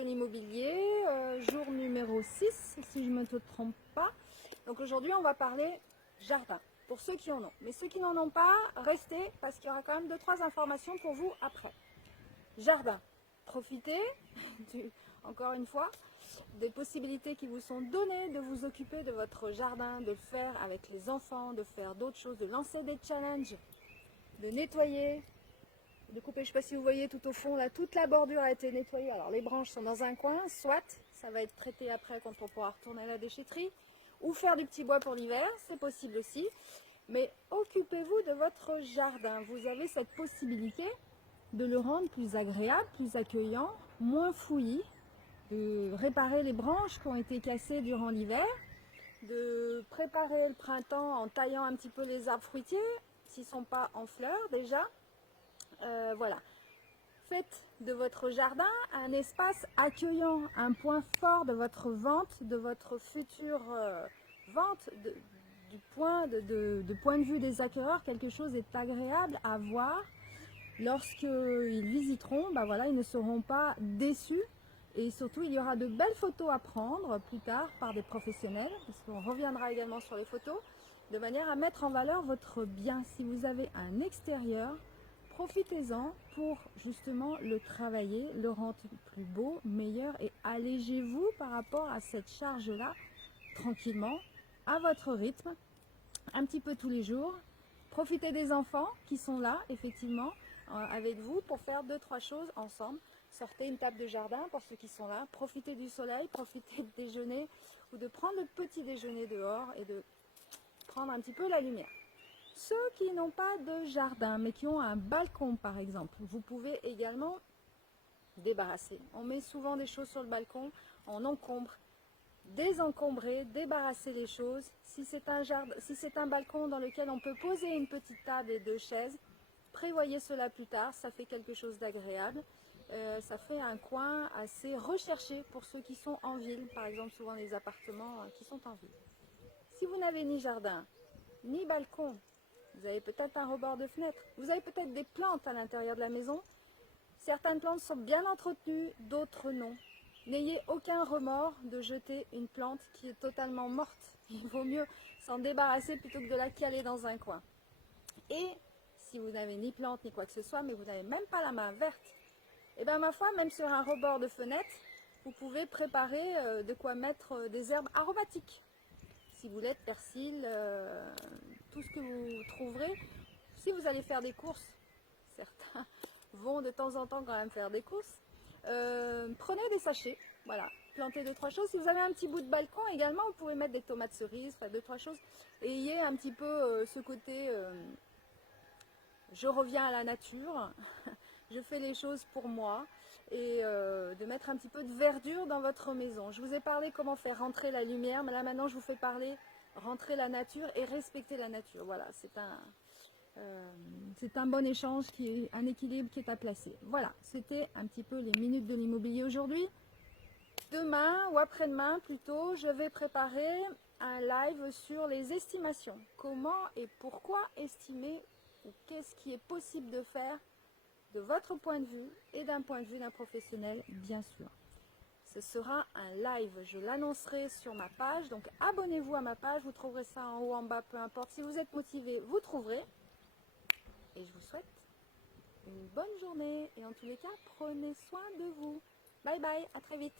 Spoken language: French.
de l'immobilier, jour numéro 6, si je ne me trompe pas. Donc aujourd'hui, on va parler jardin, pour ceux qui en ont. Mais ceux qui n'en ont pas, restez, parce qu'il y aura quand même 2-3 informations pour vous après. Jardin, profitez, encore une fois, des possibilités qui vous sont données de vous occuper de votre jardin, de le faire avec les enfants, de faire d'autres choses, de lancer des challenges, de nettoyer, de couper. Je ne sais pas si vous voyez tout au fond, là, toute la bordure a été nettoyée. Alors les branches sont dans un coin, soit ça va être traité après quand on pourra retourner à la déchetterie, ou faire du petit bois pour l'hiver, c'est possible aussi. Mais occupez-vous de votre jardin. Vous avez cette possibilité de le rendre plus agréable, plus accueillant, moins fouillis, de réparer les branches qui ont été cassées durant l'hiver, de préparer le printemps en taillant un petit peu les arbres fruitiers, s'ils ne sont pas en fleurs déjà. Voilà. Faites de votre jardin un espace accueillant, un point fort de votre vente, de votre future vente, du point de vue des acquéreurs. Quelque chose est agréable à voir. Lorsqu'ils visiteront, ben voilà, ils ne seront pas déçus. Et surtout, il y aura de belles photos à prendre plus tard par des professionnels, parce qu'on reviendra également sur les photos, de manière à mettre en valeur votre bien. Si vous avez un extérieur, profitez-en pour justement le travailler, le rendre plus beau, meilleur, et allégez-vous par rapport à cette charge-là, tranquillement, à votre rythme, un petit peu tous les jours. Profitez des enfants qui sont là, effectivement, avec vous pour faire 2-3 choses ensemble. Sortez une table de jardin pour ceux qui sont là. Profitez du soleil, profitez de déjeuner ou de prendre le petit déjeuner dehors et de prendre un petit peu la lumière. Ceux qui n'ont pas de jardin mais qui ont un balcon par exemple, vous pouvez également débarrasser. On met souvent des choses sur le balcon, on encombre. Désencombrer, débarrasser les choses. Si c'est un jardin, si c'est un balcon dans lequel on peut poser une petite table et 2 chaises, prévoyez cela plus tard, ça fait quelque chose d'agréable. Ça fait un coin assez recherché pour ceux qui sont en ville, par exemple souvent les appartements qui sont en ville. Si vous n'avez ni jardin, ni balcon, vous avez peut-être un rebord de fenêtre, vous avez peut-être des plantes à l'intérieur de la maison. Certaines plantes sont bien entretenues, d'autres non. N'ayez aucun remords de jeter une plante qui est totalement morte. Il vaut mieux s'en débarrasser plutôt que de la caler dans un coin. Et si vous n'avez ni plante ni quoi que ce soit, mais vous n'avez même pas la main verte, et bien ma foi, même sur un rebord de fenêtre, vous pouvez préparer de quoi mettre des herbes aromatiques. Ciboulette, persil, tout ce que vous trouverez. Si vous allez faire des courses, certains vont de temps en temps quand même faire des courses, prenez des sachets, voilà, plantez 2-3 choses. Si vous avez un petit bout de balcon également, vous pouvez mettre des tomates cerises, enfin 2-3 choses, et ayez un petit peu ce côté je reviens à la nature, je fais les choses pour moi, et de mettre un petit peu de verdure dans votre maison. Je vous ai parlé comment faire rentrer la lumière, mais là maintenant je vous fais parler rentrer la nature et respecter la nature. Voilà, c'est un bon échange, un équilibre qui est à placer. Voilà, c'était un petit peu les minutes de l'immobilier aujourd'hui. Demain ou après-demain plutôt, je vais préparer un live sur les estimations. Comment et pourquoi estimer, ou qu'est-ce qui est possible de faire de votre point de vue et d'un point de vue d'un professionnel, bien sûr. Ce sera un live, je l'annoncerai sur ma page, donc abonnez-vous à ma page, vous trouverez ça en haut, en bas, peu importe. Si vous êtes motivé, vous trouverez. Et je vous souhaite une bonne journée et en tous les cas, prenez soin de vous. Bye bye, à très vite.